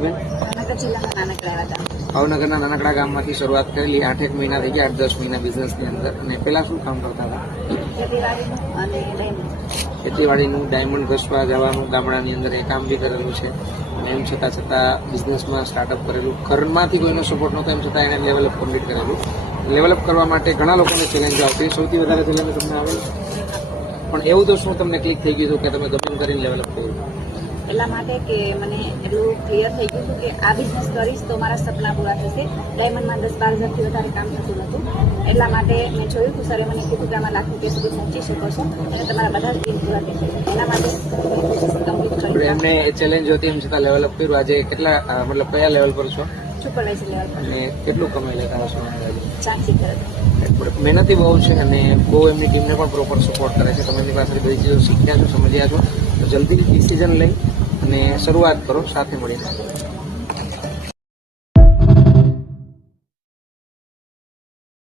હતું બેન? ભાવનગર જિલ્લાના નાનકડા હતા. ભાવનગરના નાનકડા ગામમાંથી શરૂઆત કરેલી 8-1 મહિના થઈ ગયા, 8-10 મહિના બિઝનેસની અંદર. અને પહેલા શું કામ કરતા હતા? ખેતીવાડીનું અને ડાયમંડ. ખેતીવાડીનું, ડાયમંડ ઘસવા જવાનું ગામડાની અંદર એ કામ બી કરેલું છે. અને એમ છતાં બિઝનેસમાં સ્ટાર્ટઅપ કરેલું. ઘરમાંથી કોઈનો સપોર્ટ નહોતો, એમ છતાં એને લેવલઅપ કમ્પ્લીટ કરેલું. લેવલઅપ કરવા માટે ઘણા લોકોને ચેલેન્જો આવતી. સૌથી વધારે ચેલેન્જ તમને આવેલું? પણ એવું તો શું તમને ક્લિક થઈ ગયું હતું કે તમે ગમે કરીને લેવલઅપ કર્યું? એટલા માટે કે મને એટલું ક્લિયર થઈ ગયું હતું કે આ બિઝનેસ કરીશ તો મારા સપના પૂરા થશે. ડાયમંડમાં 10-12 હજારથી વધારે કામ થતું નહોતું. એટલા માટે મેં જોયું કે સરે મને કીધું કે આમાં લાખ રૂપિયા સુધી પહોંચી શકો છો અને તમારા બધા જ બિલ પૂરા થઈ જશે. એના માટે કમ્પ્લીટ કરી. એમને ચેલેન્જ હતી, એમ છતાં લેવલઅપ કર્યું. આજે કેટલા મતલબ કયા લેવલ પર છો? સુપરવાઇઝર લેવલ પર. અને કેટલું કમાઈ લેતા હશો અંદાજે? 4 કરોડ. મહેનતી બહુ છે અને બહુ એમની ટીમને પણ પ્રોપર સપોર્ટ કરે છે. તમે એમની પાસેથી બધી ચીજો શીખ્યા છો, સમજ્યા છો, તો જલ્દી ડિસિઝન લઈ અને શરૂઆત કરો સાથે મળીને.